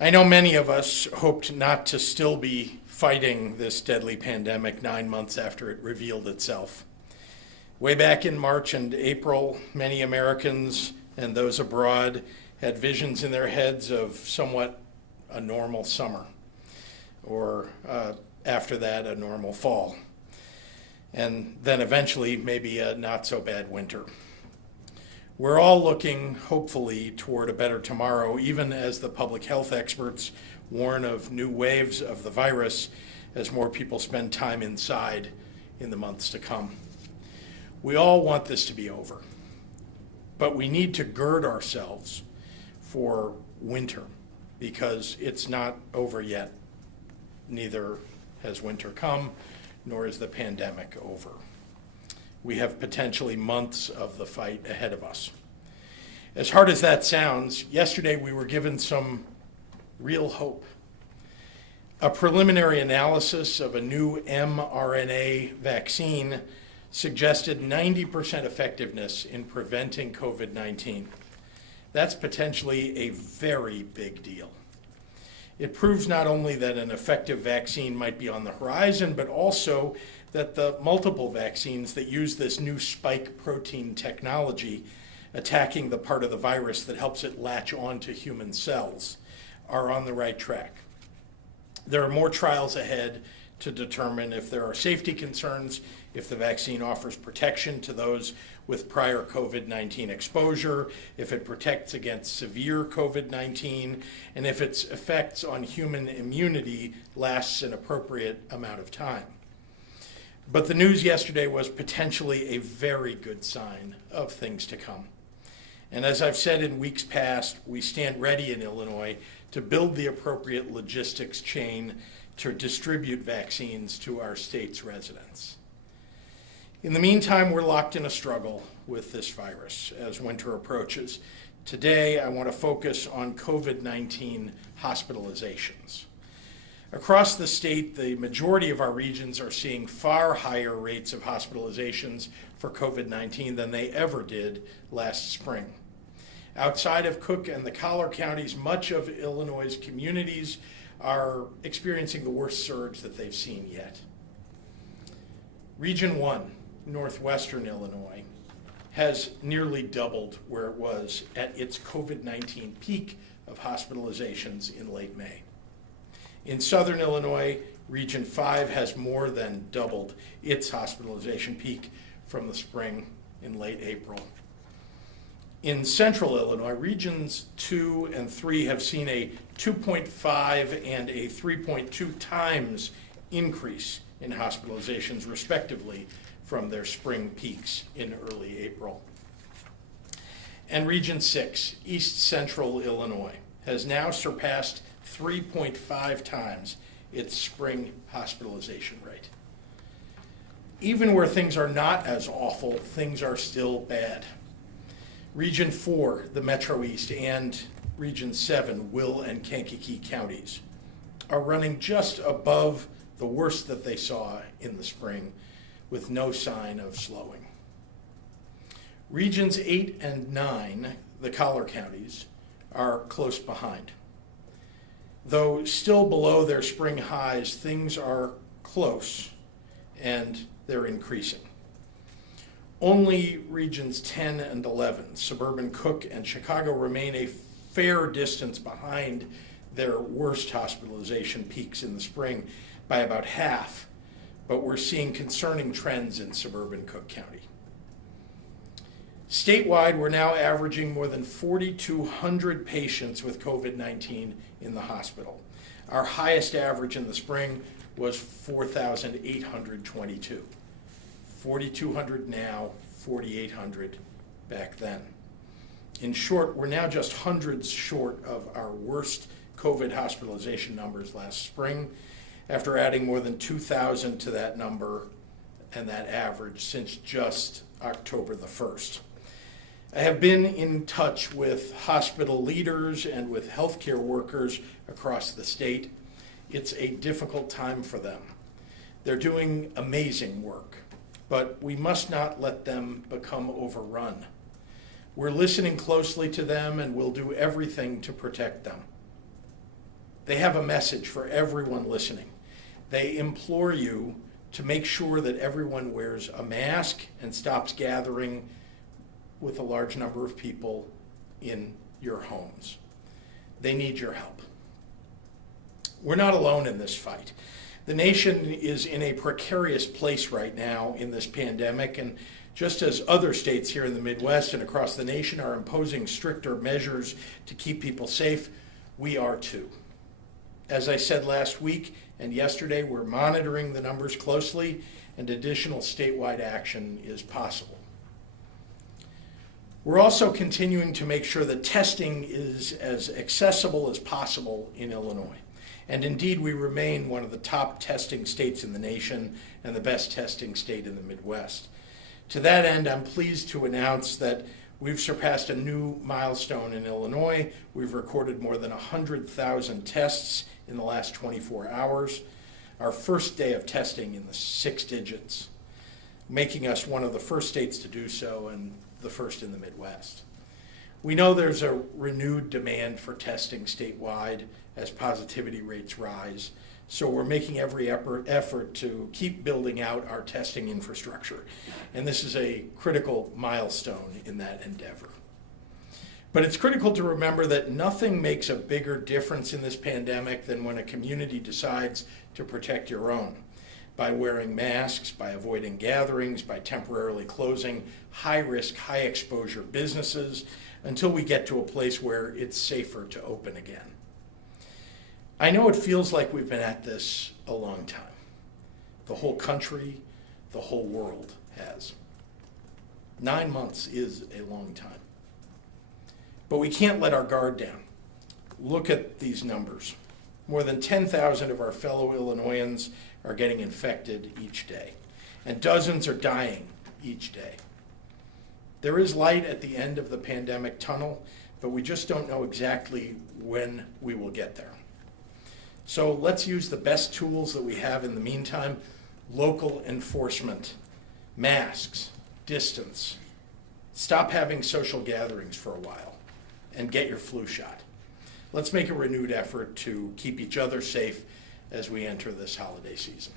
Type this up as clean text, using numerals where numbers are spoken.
I know many of us hoped not to still be fighting this deadly pandemic 9 months after it revealed itself. Way back in March and April, many Americans and those abroad had visions in their heads of somewhat a normal summer, or after that, a normal fall, and then eventually maybe a not so bad winter. We're all looking, hopefully, toward a better tomorrow, even as the public health experts warn of new waves of the virus as more people spend time inside in the months to come. We all want this to be over, but we need to gird ourselves for winter because it's not over yet. Neither has winter come, nor is the pandemic over. We have potentially months of the fight ahead of us. As hard as that sounds, yesterday we were given some real hope. A preliminary analysis of a new mRNA vaccine suggested 90% effectiveness in preventing COVID-19. That's potentially a very big deal. It proves not only that an effective vaccine might be on the horizon, but also that the multiple vaccines that use this new spike protein technology attacking the part of the virus that helps it latch on to human cells are on the right track. There are more trials ahead to determine if there are safety concerns, if the vaccine offers protection to those with prior COVID-19 exposure, if it protects against severe COVID-19, and if its effects on human immunity lasts an appropriate amount of time. But the news yesterday was potentially a very good sign of things to come. And as I've said in weeks past, we stand ready in Illinois to build the appropriate logistics chain to distribute vaccines to our state's residents. In the meantime, we're locked in a struggle with this virus as winter approaches. Today, I want to focus on COVID-19 hospitalizations. Across the state, the majority of our regions are seeing far higher rates of hospitalizations for COVID-19 than they ever did last spring. Outside of Cook and the Collar counties, much of Illinois' communities are experiencing the worst surge that they've seen yet. Region 1, northwestern Illinois, has nearly doubled where it was at its COVID-19 peak of hospitalizations in late May. In southern Illinois, Region 5 has more than doubled its hospitalization peak from the spring in late April. In central Illinois, Regions 2 and 3 have seen a 2.5 and a 3.2 times increase in hospitalizations, respectively, from their spring peaks in early April. And Region 6, East Central Illinois, has now surpassed 3.5 times its spring hospitalization rate. Even where things are not as awful, things are still bad. Region 4, the Metro East, and Region 7, Will and Kankakee counties, are running just above the worst that they saw in the spring, with no sign of slowing. Regions 8 and 9, the Collar counties, are close behind. Though still below their spring highs, things are close and they're increasing. Only Regions 10 and 11, suburban Cook and Chicago, remain a fair distance behind their worst hospitalization peaks in the spring by about half, but we're seeing concerning trends in suburban Cook County. Statewide, we're now averaging more than 4,200 patients with COVID-19 in the hospital. Our highest average in the spring was 4,822. 4,200 now, 4,800 back then. In short, we're now just hundreds short of our worst COVID hospitalization numbers last spring, after adding more than 2,000 to that number and that average since just October the 1st. I have been in touch with hospital leaders and with healthcare workers across the state. It's a difficult time for them. They're doing amazing work, but we must not let them become overrun. We're listening closely to them and we'll do everything to protect them. They have a message for everyone listening. They implore you to make sure that everyone wears a mask and stops gathering with a large number of people in your homes. They need your help. We're not alone in this fight. The nation is in a precarious place right now in this pandemic, and just as other states here in the Midwest and across the nation are imposing stricter measures to keep people safe, we are too. As I said last week and yesterday, we're monitoring the numbers closely, and additional statewide action is possible. We're also continuing to make sure that testing is as accessible as possible in Illinois. And indeed, we remain one of the top testing states in the nation and the best testing state in the Midwest. To that end, I'm pleased to announce that we've surpassed a new milestone in Illinois. We've recorded more than 100,000 tests in the last 24 hours, our first day of testing in the 6 digits, making us one of the first states to do so and the first in the Midwest. We know there's a renewed demand for testing statewide as positivity rates rise, so we're making every effort to keep building out our testing infrastructure, and this is a critical milestone in that endeavor. But it's critical to remember that nothing makes a bigger difference in this pandemic than when a community decides to protect your own by wearing masks, by avoiding gatherings, by temporarily closing high-risk, high-exposure businesses until we get to a place where it's safer to open again. I know it feels like we've been at this a long time. The whole country, the whole world has. 9 months is a long time. But we can't let our guard down. Look at these numbers. More than 10,000 of our fellow Illinoisans are getting infected each day, and dozens are dying each day. There is light at the end of the pandemic tunnel, but we just don't know exactly when we will get there. So let's use the best tools that we have in the meantime: local enforcement, masks, distance. Stop having social gatherings for a while, and get your flu shot. Let's make a renewed effort to keep each other safe as we enter this holiday season.